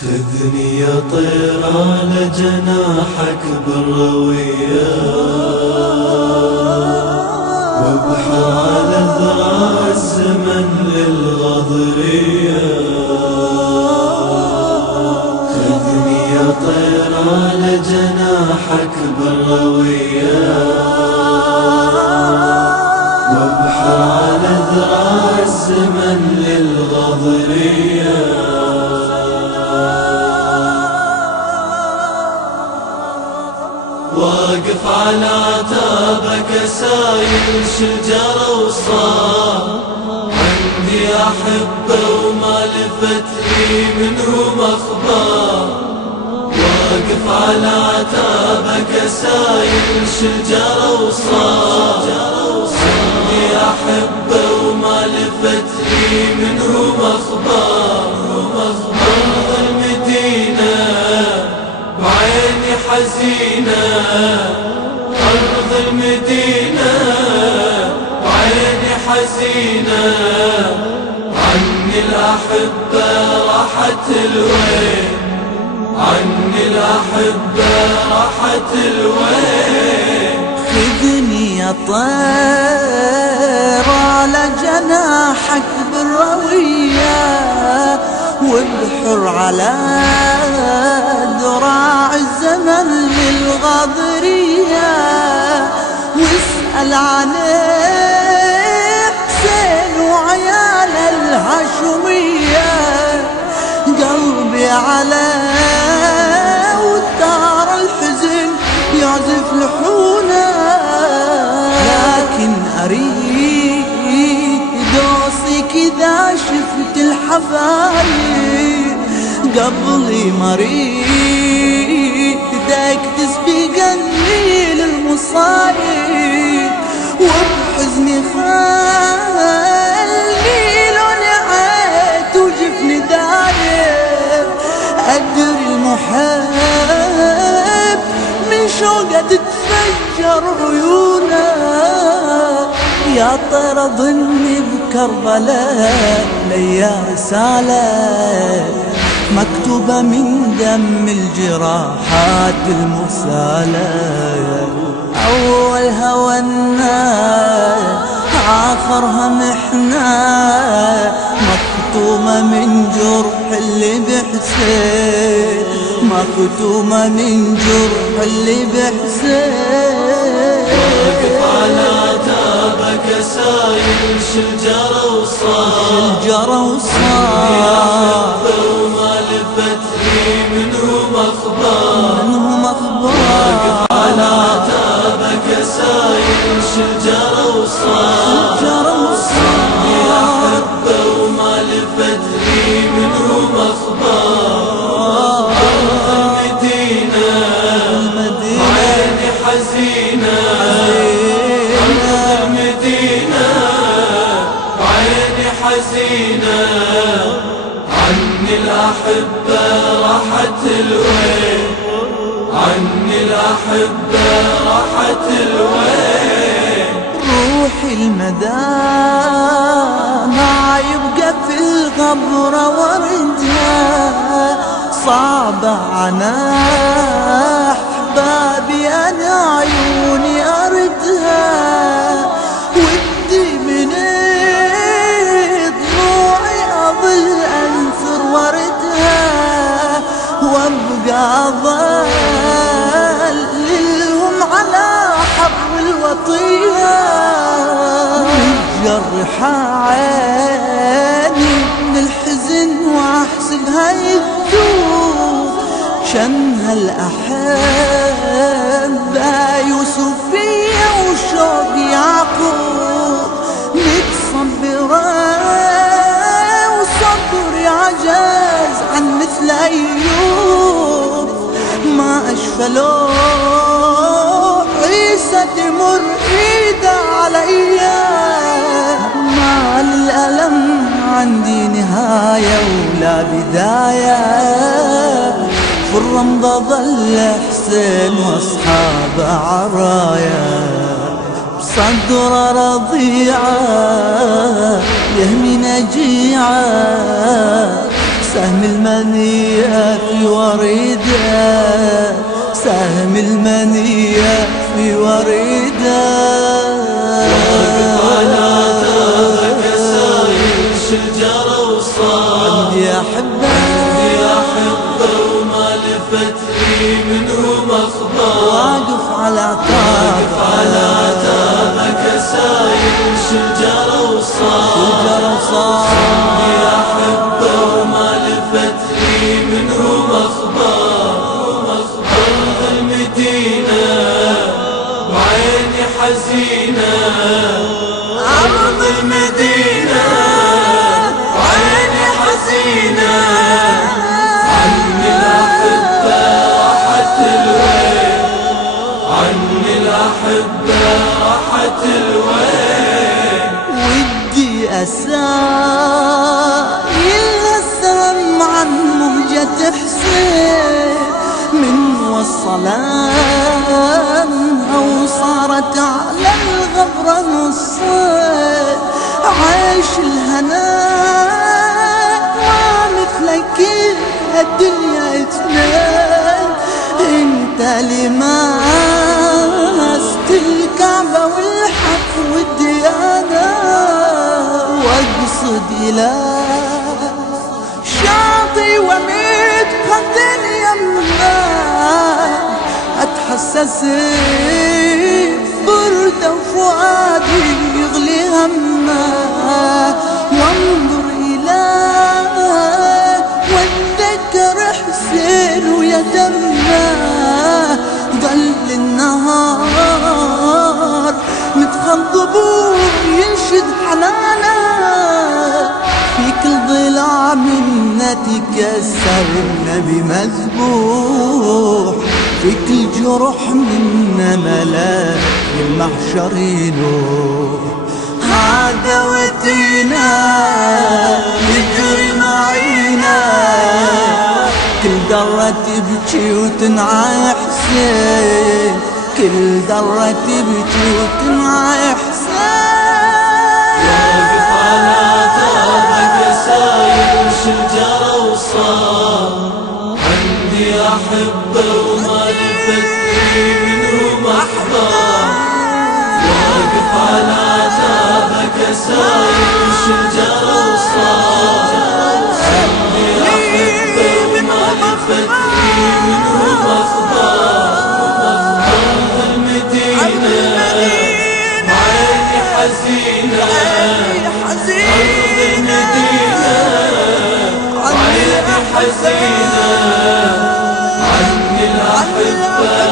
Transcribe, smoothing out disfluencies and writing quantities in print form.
خذني يا طير على جناحك بالروية، وابحر على ذراع الزمن للغضرية. خذني يا طير على جناحك بالروية، وابحر على ذراع الزمن للغضرية. واقف على عتابك سايل شجرة وصار عندي أحبة وما لفت لي منهم أخبار. واقف على عتابك سايل شجرة وصار عندي أحبة وما لفت لي منهم أخبار. أرض المدينة بعيني حزينة، أرض المدينة بعيني حزينة. عني الأحبة راحت الوين، عني الأحبة راحت الوين. خذني يا طير على جناحك بالروية، وابحر على ذراع الزمن للغضرية. واسأل عن حسين وعيال الهاشمية. قلبي على وتار الحزن يعزف لحونه، لكن أريد أوصيك إذا شفت الحبايب قبلي مريدك تسبقني للمصايب. وبحزني خلي لوني عيت وجفني دايب. أدري المحب من شوقه تتفجر عيونه. يا طير ظني بكربلاء ليا رسالة مكتوبة من دم الجراحات المسالة. أولها والنار آخرها محنة، مختومة من جرح اللي بحسين، مختومة من جرح اللي بحسين. واقف على عتابك سايل شجرة وصار، شجرة وصار وما لفت لي منهم أخبار. واقف على عتابك سايل شجرة وصار، شجرة وصار أحبة وما لفت لي منهم أخبار. أرض المدينة عيني حزينة، أرض المدينة عيني حزينة. عني الأحبة راحت الوين، عني الأحبة راحت الوين. روحي المدى ما يبقى في الغبرة وردها. صعبة عنا أحبابي أنا عيوني أردها. ودي من ضلوعي أظل أنثر وردها، وابقى أظللهم على حب الوطية. متجرحة عيني من الحزن وأحسبها يذوب. شنها الأحبة يوسفية وشوق يعقوب. متصبرة وصبري عجز عن مثل أيوب. ما أشفى لو عيسى تمر إيده عليا. ما للألم عندي نهاية ولا بداية. في الرمضة ظل حسين واصحابه عرايا. بصدره رضيعة يهمي نجيعة سهم المنية في وريده، سهم المنية في وريده. واقف على دربك سايل شجرة وصار عندي أحبه وما لفت لي منهم أخبار. واقف على دربك سايل شجرة وصار عندي أحبه وما لفت لي منهم أخبار. أرض المدينة وعيني حزينة، أرض المدينة وعيني حزينة. عني الأحبة راحت الوين، عني الأحبة راحت الوين. ودي أسايل السلام عن مهجة حسين من وصلانها وصارت على الغبرة نصين. عايش الهنا ومثلك الدنيا اثنين. انت لما الكعبة والحق والديانة، واقصد إلى شاطي وميت قد اليمة. اتحسس برد وفؤادي يغلي همه، وانظر إليه واتذكر حسين ويتمه. ظل النهار متخضب وينشد حنانه، في كل ضلع منا تكسر النبي مذبوح، في كل جرح منا ملاك المحشر ينوح. هذا ودينا يجري معينا، كل درة تبكي وتنعى حسين، كل درة تبكي وتنعى حسين. واقف على دربك سايل شجرة وصار عندي أحبة وما لفت لي منهم أحبار. واقف على دربك سايل شجرة وصار عندي أحبة وما لفت لي منهم أخبار. أرض المدينة وعيني حزينة، أرض المدينة وعيني حزينة. عني الأحبة